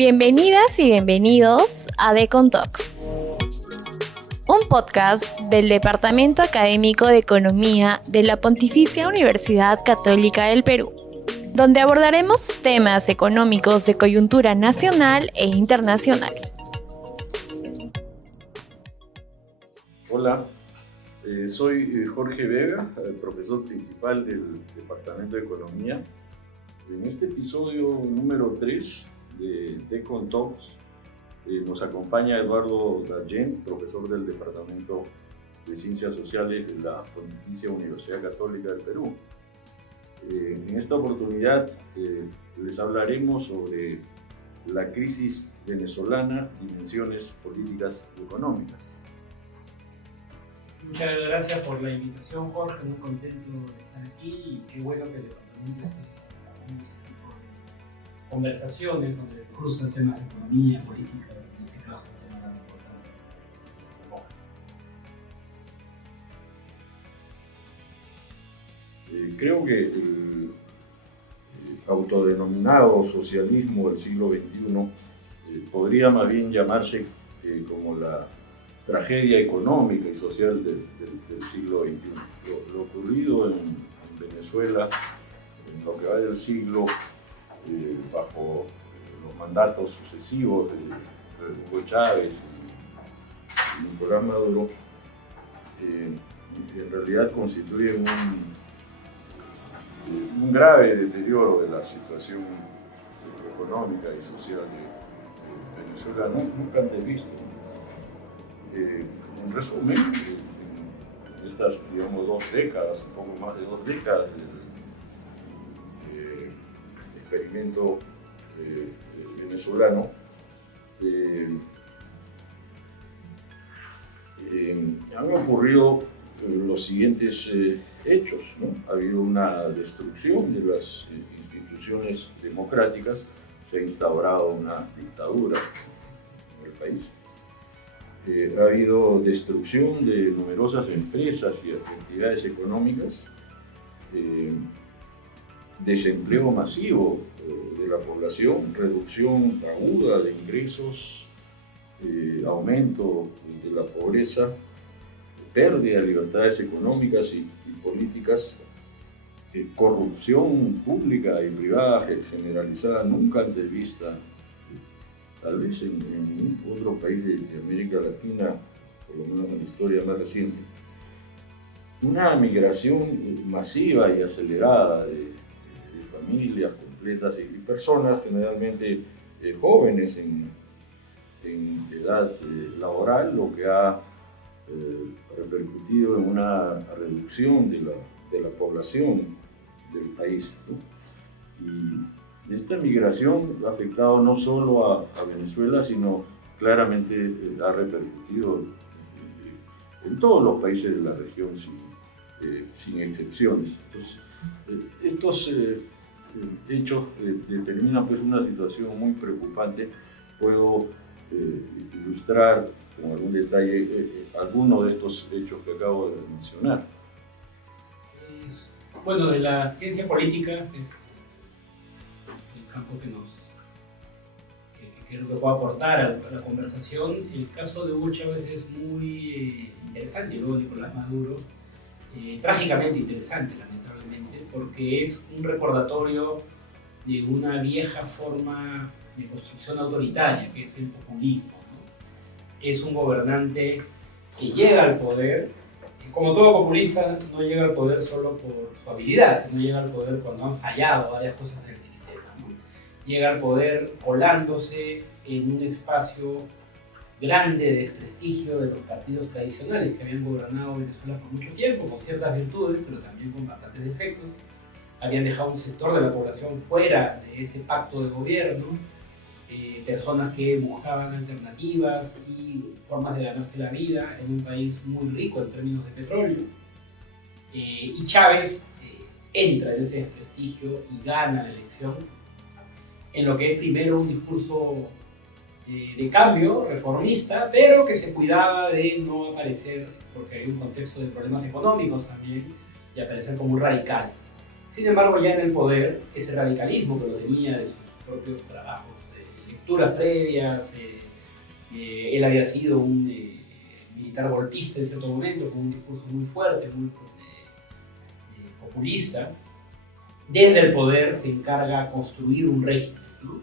Bienvenidas y bienvenidos a Decon Talks, un podcast del Departamento Académico de Economía de la Pontificia Universidad Católica del Perú, donde abordaremos temas económicos de coyuntura nacional e internacional. Hola, soy Jorge Vega, profesor principal del Departamento de Economía. En este episodio número 3 de Decon Talks nos acompaña Eduardo Dargent, profesor del Departamento de Ciencias Sociales de la Pontificia Universidad Católica del Perú. En esta oportunidad les hablaremos sobre la crisis venezolana, dimensiones políticas y económicas. Muchas gracias por la invitación, Jorge, muy contento de estar aquí y qué bueno que el departamento esté haciendo este tipo de conversaciones donde cruzan temas de economía, política, en este caso el tema tan importante. Creo que el autodenominado socialismo del siglo XXI podría más bien llamarse como la tragedia económica y social del siglo XXI. Lo ocurrido en Venezuela, en lo que va del siglo, bajo los mandatos sucesivos de Hugo Chávez y Nicolás Maduro, en realidad constituye un grave deterioro de la situación económica y social de Venezuela nunca antes visto. En resumen, en estas, digamos, 2 décadas, un poco más de 2 décadas del experimento venezolano, han ocurrido los siguientes hechos, ¿no? Ha habido una destrucción de las instituciones democráticas, se ha instaurado una dictadura en el país. Ha habido destrucción de numerosas empresas y actividades económicas, desempleo masivo de la población, reducción aguda de ingresos, aumento de la pobreza, pérdida de libertades económicas y políticas, corrupción pública y privada generalizada nunca antes vista, tal vez en ningún otro país de América Latina, por lo menos en la historia más reciente. Una migración masiva y acelerada de familias completas y personas generalmente jóvenes en edad laboral, lo que ha repercutido en una reducción de la población del país, ¿no? Y esta migración ha afectado no solo a Venezuela, sino claramente ha repercutido en todos los países de la región sin excepciones. Entonces, estos hechos determinan pues una situación muy preocupante. Puedo ilustrar con algún detalle alguno de estos hechos que acabo de mencionar. Bueno, de la ciencia política es el campo que creo que puedo aportar a la conversación. El caso de Hugo Chávez es muy interesante, y luego Nicolás Maduro, trágicamente interesante, lamentablemente, porque es un recordatorio de una vieja forma de construcción autoritaria, que es el populismo, ¿no? Es un gobernante que llega al poder, como todo populista, no llega al poder solo por su habilidad, sino llega al poder cuando han fallado varias cosas del sistema, ¿no? Llega al poder colándose en un espacio grande de desprestigio de los partidos tradicionales que habían gobernado Venezuela por mucho tiempo, con ciertas virtudes, pero también con bastantes defectos. Habían dejado un sector de la población fuera de ese pacto de gobierno, personas que buscaban alternativas y formas de ganarse la vida en un país muy rico en términos de petróleo. Y Chávez entra en ese desprestigio y gana la elección en lo que es primero un discurso de cambio reformista, pero que se cuidaba de no aparecer, porque hay un contexto de problemas económicos también, y aparecer como un radical. Sin embargo, ya en el poder, ese radicalismo que lo tenía de sus propios trabajos lecturas previas. Él había sido un militar golpista en cierto momento, con un discurso muy fuerte, muy populista. Desde el poder se encarga a construir un régimen, ¿no?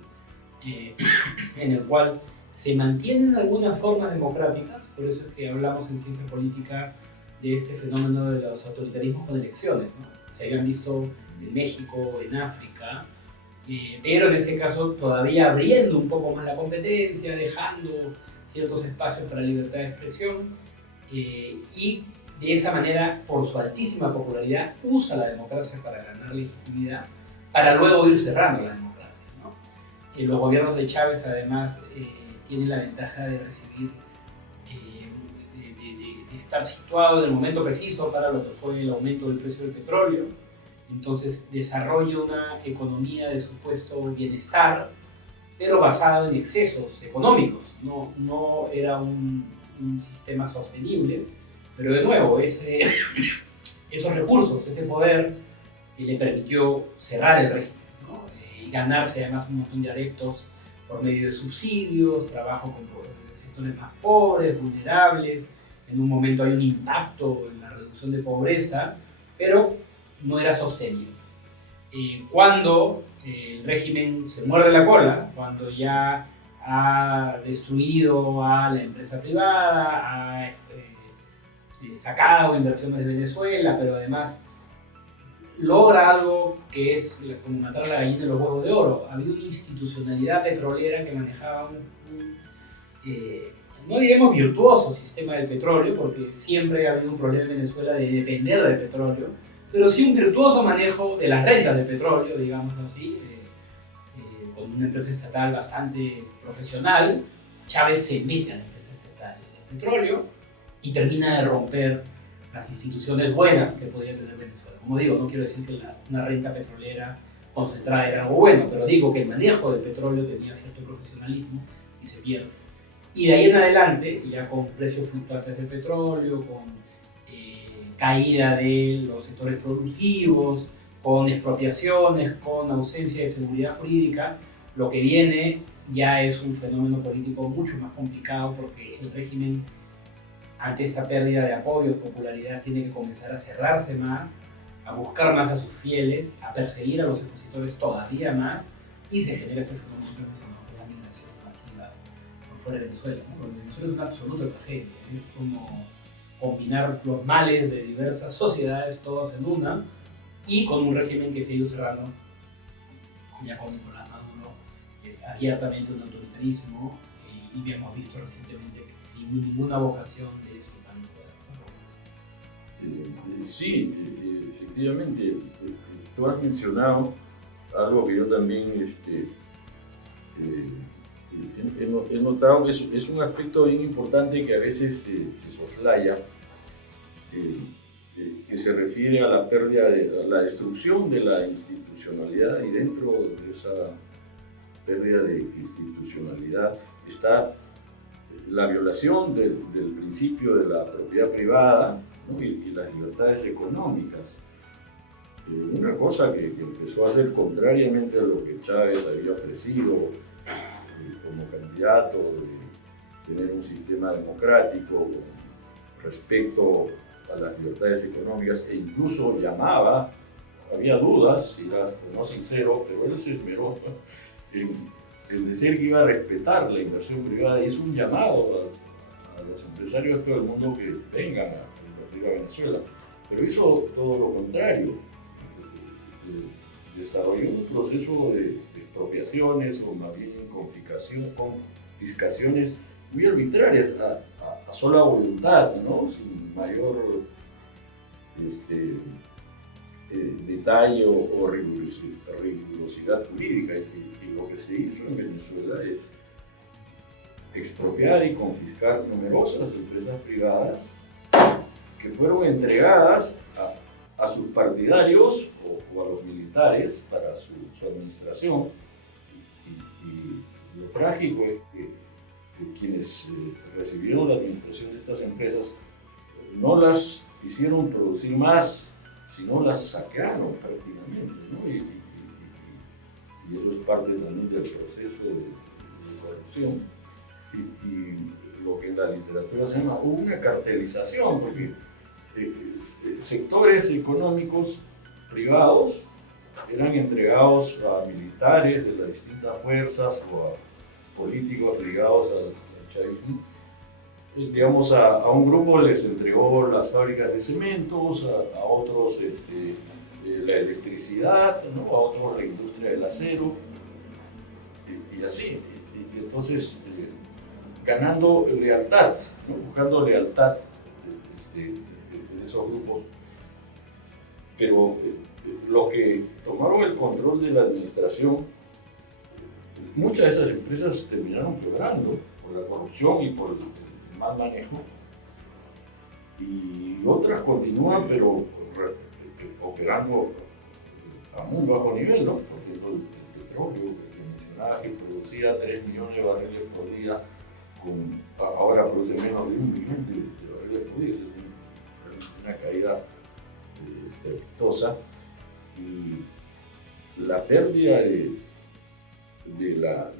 En el cual se mantienen algunas formas democráticas, por eso es que hablamos en ciencia política de este fenómeno de los autoritarismos con elecciones, ¿no? Se habían visto en México, en África, pero en este caso todavía abriendo un poco más la competencia, dejando ciertos espacios para libertad de expresión, y de esa manera, por su altísima popularidad, usa la democracia para ganar legitimidad, para luego ir cerrando la democracia, ¿no? Los gobiernos de Chávez además tienen la ventaja de recibir, de estar situado en el momento preciso para lo que fue el aumento del precio del petróleo. Entonces desarrolla una economía de supuesto bienestar, pero basada en excesos económicos. No era un sistema sostenible, pero de nuevo, esos recursos, ese poder le permitió cerrar el régimen, ¿no? Y ganarse además un montón de adeptos por medio de subsidios, trabajo con sectores más pobres, vulnerables. En un momento hay un impacto en la reducción de pobreza, pero no era sostenible. Cuando el régimen se muerde la cola, cuando ya ha destruido a la empresa privada, ha sacado inversiones de Venezuela, pero además logra algo que es como matar a la gallina de los huevos de oro. Había una institucionalidad petrolera que manejaba no diremos virtuoso sistema del petróleo, porque siempre ha habido un problema en Venezuela de depender del petróleo, pero sí un virtuoso manejo de las rentas del petróleo, digámoslo así, con una empresa estatal bastante profesional. Chávez se mete a la empresa estatal del petróleo y termina de romper las instituciones buenas que podía tener Venezuela. Como digo, no quiero decir que una renta petrolera concentrada era algo bueno, pero digo que el manejo del petróleo tenía cierto profesionalismo y se pierde. Y de ahí en adelante, ya con precios fluctuantes del petróleo, con caída de los sectores productivos, con expropiaciones, con ausencia de seguridad jurídica, lo que viene ya es un fenómeno político mucho más complicado, porque el régimen, ante esta pérdida de apoyo, de popularidad, tiene que comenzar a cerrarse más, a buscar más a sus fieles, a perseguir a los opositores todavía más, y se genera ese fenómeno que mencionamos, la migración masiva por fuera de Venezuela, ¿no? Porque Venezuela es una absoluta tragedia, es como combinar los males de diversas sociedades todas en una, y con un régimen que se ha ido cerrando, ya con Nicolás Maduro, es abiertamente un autoritarismo, y hemos visto recientemente que sin ninguna vocación de eso también poder. Sí, efectivamente, tú has mencionado algo que yo también he notado, que es un aspecto bien importante que a veces se soslaya, que se refiere a la pérdida, a la destrucción de la institucionalidad, y dentro de esa pérdida de institucionalidad está la violación del principio de la propiedad privada, ¿no? y las libertades económicas. Una cosa que empezó a ser contrariamente a lo que Chávez había ofrecido como candidato, de tener un sistema democrático respecto a las libertades económicas, e incluso llamaba, había dudas, si era no sincero, pero él se esmeró en decir que iba a respetar la inversión privada, hizo un llamado a los empresarios de todo el mundo que vengan a invertir a Venezuela, pero hizo todo lo contrario. Desarrolló un proceso de expropiaciones, o más bien confiscaciones muy arbitrarias, a sola voluntad, ¿no? Sin mayor detalle o rigurosidad jurídica. Y lo que se hizo en Venezuela es expropiar y confiscar numerosas empresas privadas que fueron entregadas a sus partidarios o a los militares para su administración. Y lo trágico es que quienes recibieron la administración de estas empresas no las hicieron producir más, sino las saquearon prácticamente, ¿no? Y eso es parte también del proceso de corrupción y lo que en la literatura se llama una cartelización, porque sectores económicos privados eran entregados a militares de las distintas fuerzas o a políticos ligados al chavismo. Digamos, a un grupo les entregó las fábricas de cementos, a otros la electricidad, ¿no? A otros la industria del acero, y así. Y entonces, ganando lealtad, ¿no? Buscando lealtad de esos grupos. Pero los que tomaron el control de la administración, muchas de esas empresas terminaron quebrando por la corrupción y por el mal manejo, y otras continúan, pero operando a muy bajo nivel, ¿no? Por ejemplo, el petróleo que mencionaba, que producía 3 millones de barriles por día, ahora produce menos de 1 millón de barriles por día. Es una caída estrepitosa, y la pérdida de la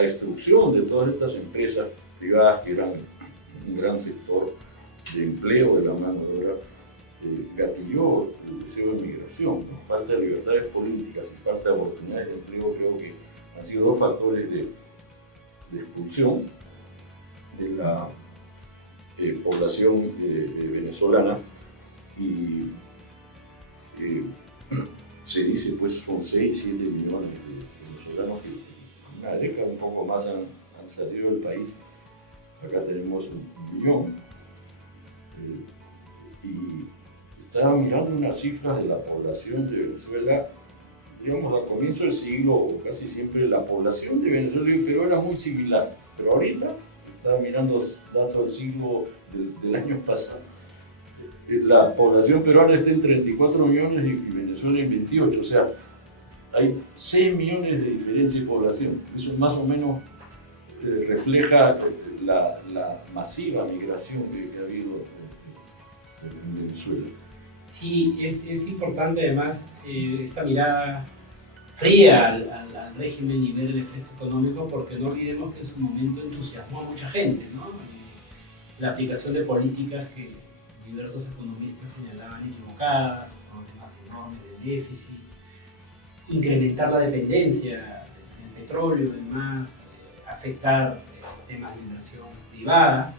destrucción de todas estas empresas privadas que eran un gran sector de empleo de la mano de obra, gatilló el deseo de migración, ¿no? Falta de libertades políticas y falta de oportunidades de empleo, creo que han sido dos factores de expulsión de la población venezolana, y se dice pues son 6, 7 millones de venezolanos que en una década, un poco más, han salido del país. Acá tenemos 1 millón. Y estaba mirando unas cifras de la población de Venezuela, digamos, al comienzo del siglo, casi siempre la población de Venezuela y Perú era muy similar, pero ahorita estaba mirando datos del siglo del año pasado. La población peruana está en 34 millones y Venezuela en 28, o sea, hay 6 millones de diferencia de población. Eso más o menos refleja la masiva migración que ha habido en Venezuela. Sí, es importante además esta mirada fría al régimen y ver el efecto económico, porque no olvidemos que en su momento entusiasmó a mucha gente, ¿no? La aplicación de políticas que diversos economistas señalaban equivocadas, problemas enormes de déficit, incrementar la dependencia del petróleo, además, afectar temas de inversión privada.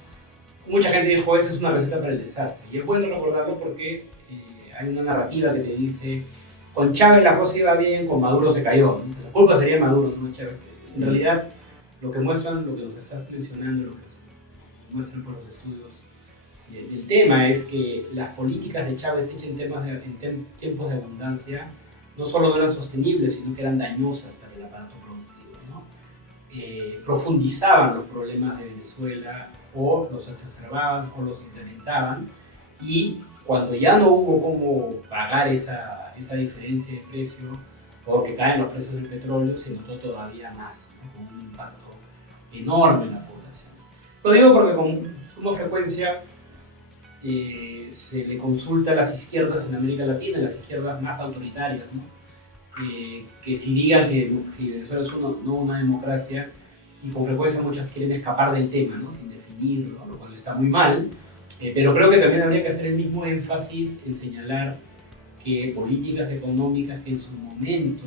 Mucha gente dijo, esa es una receta para el desastre. Y es bueno recordarlo porque hay una narrativa que te dice, con Chávez la cosa iba bien, con Maduro se cayó, ¿no? La culpa sería Maduro, no Chávez. En realidad, lo que muestran, lo que nos estás mencionando, lo que muestran por los estudios del tema, es que las políticas de Chávez hechas en tiempos de abundancia no solo no eran sostenibles, sino que eran dañosas para el aparato productivo, ¿no? Profundizaban los problemas de Venezuela, o los exacerbaban o los incrementaban, y cuando ya no hubo cómo pagar esa diferencia de precio porque caen los precios del petróleo, se notó todavía más, ¿no? Con un impacto enorme en la población. Lo digo porque con suma frecuencia se le consulta a las izquierdas en América Latina, las izquierdas más autoritarias, ¿no? Que si digan si Venezuela es no una democracia, y con frecuencia muchas quieren escapar del tema, ¿no? Sin definirlo, lo cual está muy mal, pero creo que también habría que hacer el mismo énfasis en señalar que políticas económicas que en su momento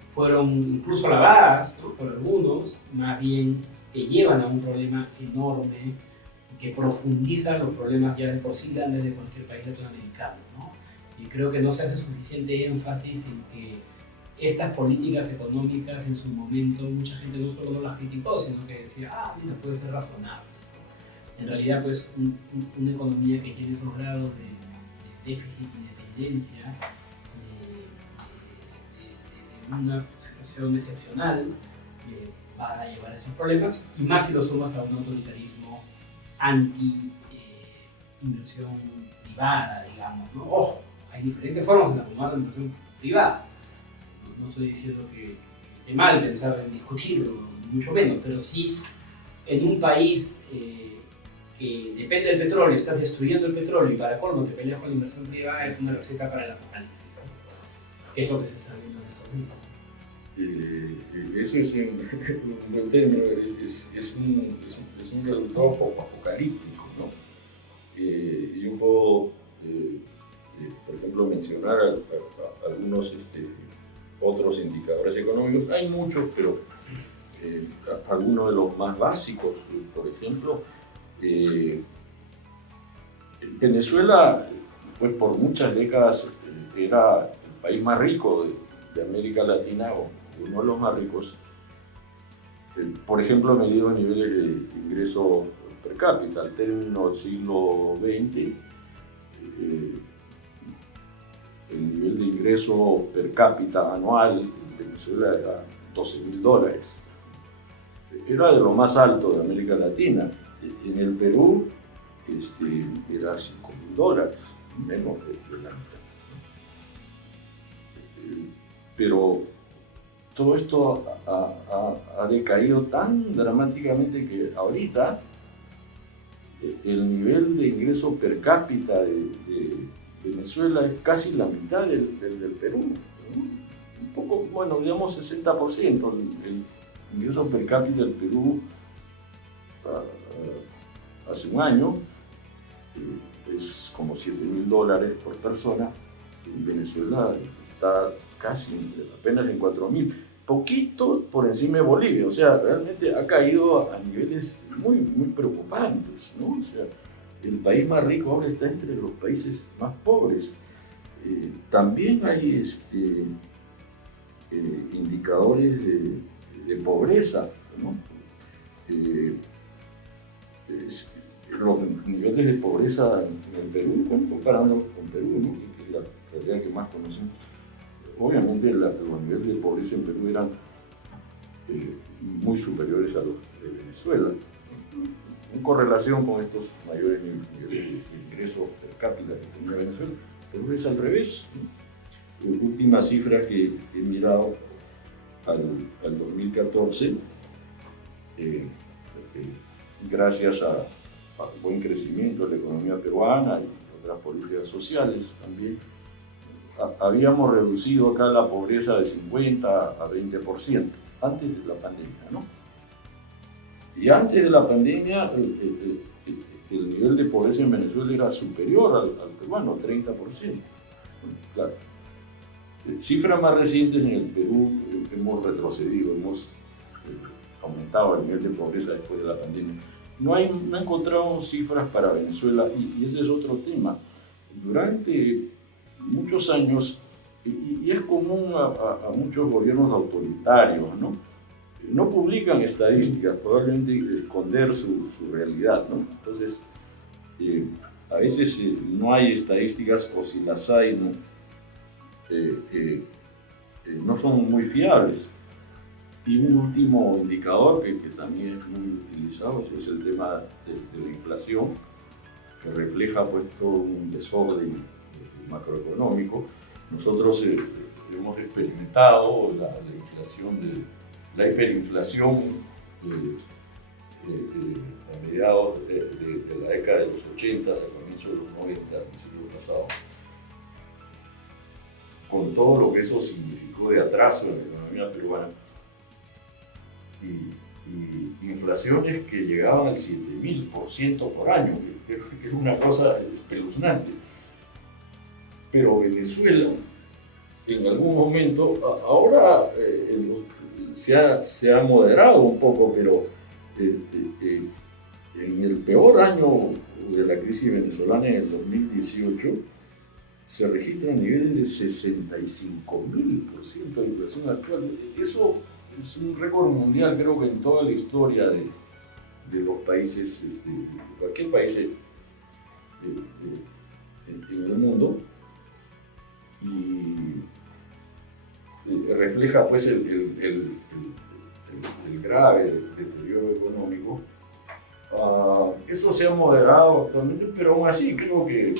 fueron incluso alabadas, ¿no? Por algunos, más bien llevan a un problema enorme que profundiza los problemas ya de por sí grandes de cualquier país latinoamericano, ¿no? Y creo que no se hace suficiente énfasis en que estas políticas económicas en su momento mucha gente no solo no las criticó, sino que decía, mira, puede ser razonable. En realidad, pues, una economía que tiene esos grados de déficit y dependencia, de una situación excepcional, va a llevar a esos problemas, y más si lo sumas a un autoritarismo anti-inversión privada, digamos, ¿no? Ojo, hay diferentes formas en acomodar la inversión privada. No estoy diciendo que esté mal pensar en discutirlo, mucho menos, pero sí en un país que depende del petróleo, estás destruyendo el petróleo y para colmo te peleas con la inversión privada, es una receta para el apocalipsis, ¿no? Es lo que se está viendo en estos momentos. Eso es un buen término, es un resultado apocalíptico, ¿no? Yo puedo, por ejemplo, mencionar algunos otros indicadores económicos. Hay muchos, pero algunos de los más básicos, por ejemplo, Venezuela, pues por muchas décadas era el país más rico de América Latina, o uno de los más ricos, por ejemplo, medido en niveles de ingreso per cápita. Al término del siglo XX, el nivel de ingreso per cápita anual en Venezuela era $12.000. Era de lo más alto de América Latina. En el Perú era $5.000, menos de la mitad. Pero todo esto ha decaído tan dramáticamente que ahorita el nivel de ingreso per cápita de Venezuela es casi la mitad del Perú. Un poco, bueno, digamos 60%. El ingreso per cápita del Perú hace un año es como $7.000 por persona. En Venezuela está casi apenas en 4.000, poquito por encima de Bolivia. O sea, realmente ha caído a niveles muy, muy preocupantes, ¿no? O sea, el país más rico ahora está entre los países más pobres. También hay indicadores de pobreza, ¿no? Los niveles de pobreza en el Perú, comparando con Perú, ¿no? Que es la realidad que más conocemos. Obviamente los niveles de pobreza en Perú eran muy superiores a los de Venezuela. En correlación con estos mayores niveles de ingresos per cápita que tenía Venezuela, Perú es al revés. Las últimas cifras que he mirado al 2014, gracias a buen crecimiento de la economía peruana y otras políticas sociales también, habíamos reducido acá la pobreza de 50 a 20% antes de la pandemia, ¿no? Y antes de la pandemia el nivel de pobreza en Venezuela era superior al peruano, 30%. Claro. Cifras más recientes: en el Perú hemos retrocedido, hemos aumentado el nivel de pobreza después de la pandemia. No encontramos cifras para Venezuela, y ese es otro tema. Durante muchos años, y es común a muchos gobiernos autoritarios, ¿no? No publican estadísticas, probablemente esconder su realidad, ¿no? Entonces, a veces no hay estadísticas, o si las hay, no son muy fiables. Y un último indicador que también es muy utilizado es el tema de la inflación, que refleja pues todo un desorden macroeconómico. Nosotros hemos experimentado la hiperinflación a mediados de la década de los 80, a comienzos de los 90 del siglo pasado, con todo lo que eso significó de atraso en la economía peruana, y inflaciones que llegaban al 7.000% por año, que es una cosa espeluznante. Pero Venezuela, en algún momento, ahora se ha moderado un poco, pero en el peor año de la crisis venezolana, en el 2018, se registran niveles de 65.000% de inflación actual. Eso es un récord mundial, creo que en toda la historia de los países, de cualquier país en el mundo, y refleja pues el grave deterioro económico. Eso se ha moderado actualmente, pero aún así creo que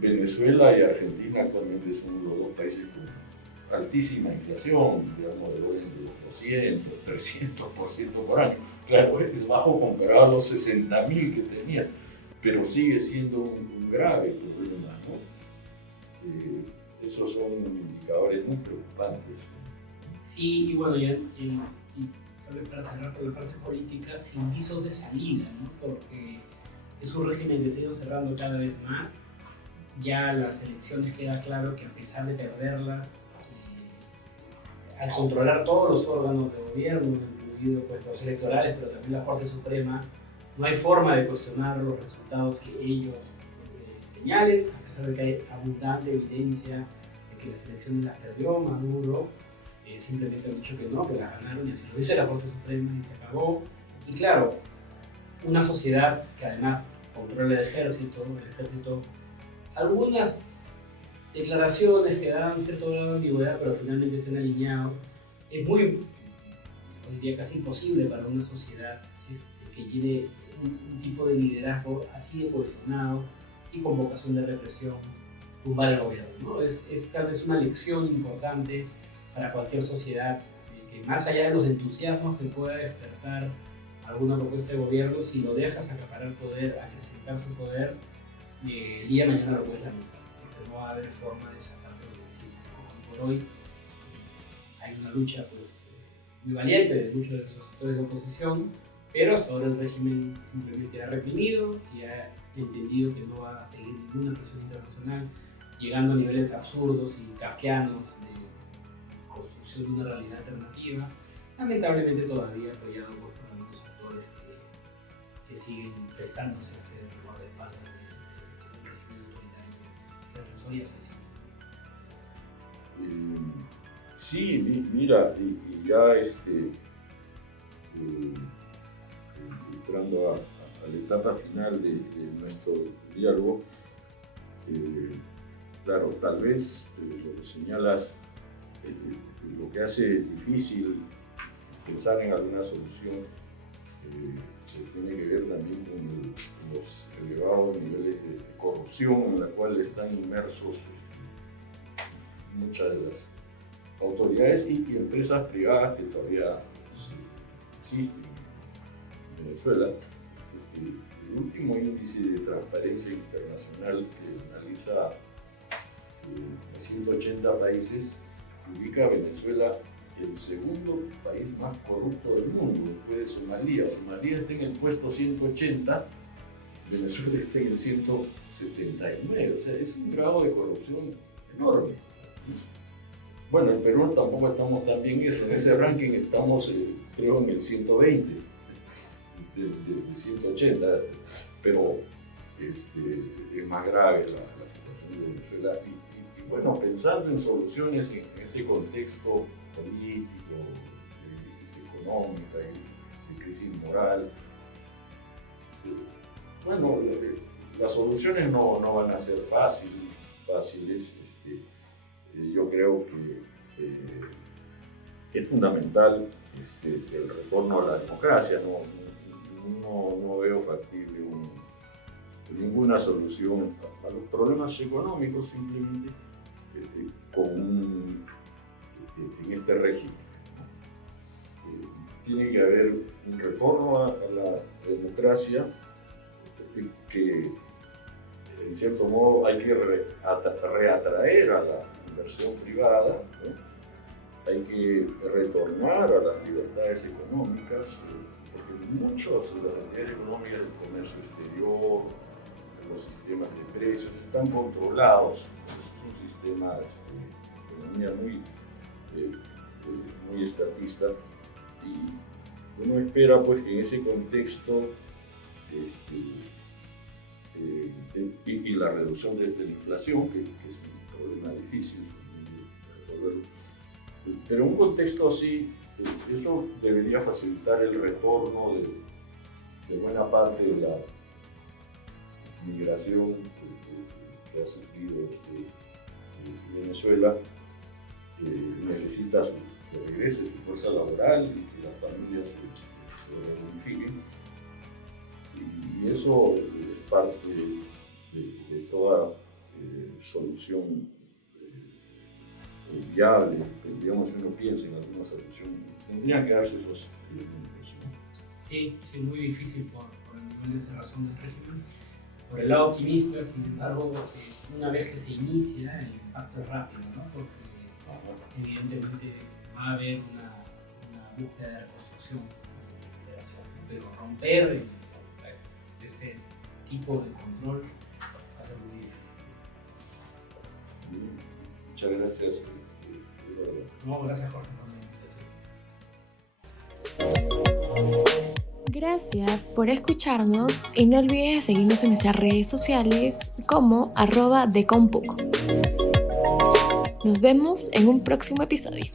Venezuela y Argentina actualmente son los dos países con altísima inflación, digamos, del orden de los 200, 300% por año. Claro, es bajo comparado a los 60.000 que tenían, pero sigue siendo un grave problema, ¿no? Esos son indicadores muy preocupantes. Sí, y bueno, y tal vez para cerrar por la parte política, sin visos de salida, ¿no? Porque es un régimen que se ha ido cerrando cada vez más. Ya las elecciones queda claro que a pesar de perderlas, al controlar todos los órganos de gobierno, incluidos pues, los electorales, pero también la Corte Suprema, no hay forma de cuestionar los resultados que ellos señalen, a pesar de que hay abundante evidencia de que las elecciones las perdió Maduro. Simplemente han dicho que no, que las ganaron, y así lo dice la Corte Suprema y se acabó. Y claro, una sociedad que además controla el ejército, algunas declaraciones que dan cierto grado de ambigüedad, pero finalmente se han alineado. Es muy, diría casi imposible para una sociedad que lleve un tipo de liderazgo así de cohesionado y con vocación de represión tumbar el gobierno, ¿no? Es tal vez una lección importante para cualquier sociedad, que más allá de los entusiasmos que pueda despertar alguna propuesta de gobierno, si lo dejas acaparar poder, acrecentar su poder, el día de mañana lo puedes lamentar, porque no va a haber forma de sacarte de encima, ¿no? Hoy por hoy hay una lucha pues, muy valiente de muchos de esos sectores de oposición, pero hasta ahora el régimen simplemente ha reprimido y ha entendido que no va a seguir ninguna presión internacional, llegando a niveles absurdos y kafkianos de construcción de una realidad alternativa, lamentablemente todavía apoyado por algunos sectores que siguen prestándose a ser el guardaespaldas de un régimen autoritario represor y asesino. Sí, mira, y ya entrando a la etapa final de nuestro diálogo, claro, tal vez lo que señalas, lo que hace difícil pensar en alguna solución se tiene que ver también con los elevados niveles de corrupción en la cual están inmersos muchas de las autoridades y empresas privadas que todavía existen en Venezuela. El último índice de transparencia internacional que analiza 180 países ubica a Venezuela el segundo país más corrupto del mundo, después de Somalia. Somalia está en el puesto 180, Venezuela está en el 179, o sea, es un grado de corrupción enorme. Bueno, en Perú tampoco estamos tan bien en ese ranking estamos creo en el 120 de 180, pero es más grave la situación de Venezuela. Y bueno, pensando en soluciones en ese contexto político, de crisis económica, de crisis moral, bueno, las soluciones no van a ser fáciles. Yo creo que es fundamental el retorno a la democracia. No veo factible ninguna solución a los problemas económicos simplemente en este régimen. Tiene que haber un retorno a la democracia que en cierto modo hay que reatraer a la inversión privada, ¿no? Hay que retornar a las libertades económicas, porque muchas de las actividades económicas del comercio exterior, los sistemas de precios están controlados. Es un sistema de economía muy estatista, y uno espera pues que en ese contexto y la reducción de la inflación, que es un problema difícil de resolverlo, pero en un contexto así, eso debería facilitar el retorno de buena parte de la migración que ha sufrido Venezuela. Necesita que regrese su fuerza laboral y que las familias se reunifiquen, y eso es parte de toda solución viable. Digamos, si uno piensa en alguna solución, tendrían que darse esos elementos. Sí, muy difícil por el nivel de cerrazón del régimen. Por el lado optimista, sin embargo, una vez que se inicia, el impacto es rápido, ¿no? Porque evidentemente va a haber una búsqueda de reconstrucción de integración, ¿no? Pero romper este tipo de control va a ser muy difícil. Muchas gracias. No, gracias Jorge por la invitación. Gracias por escucharnos y no olvides seguirnos en nuestras redes sociales como @decompuc. Nos vemos en un próximo episodio.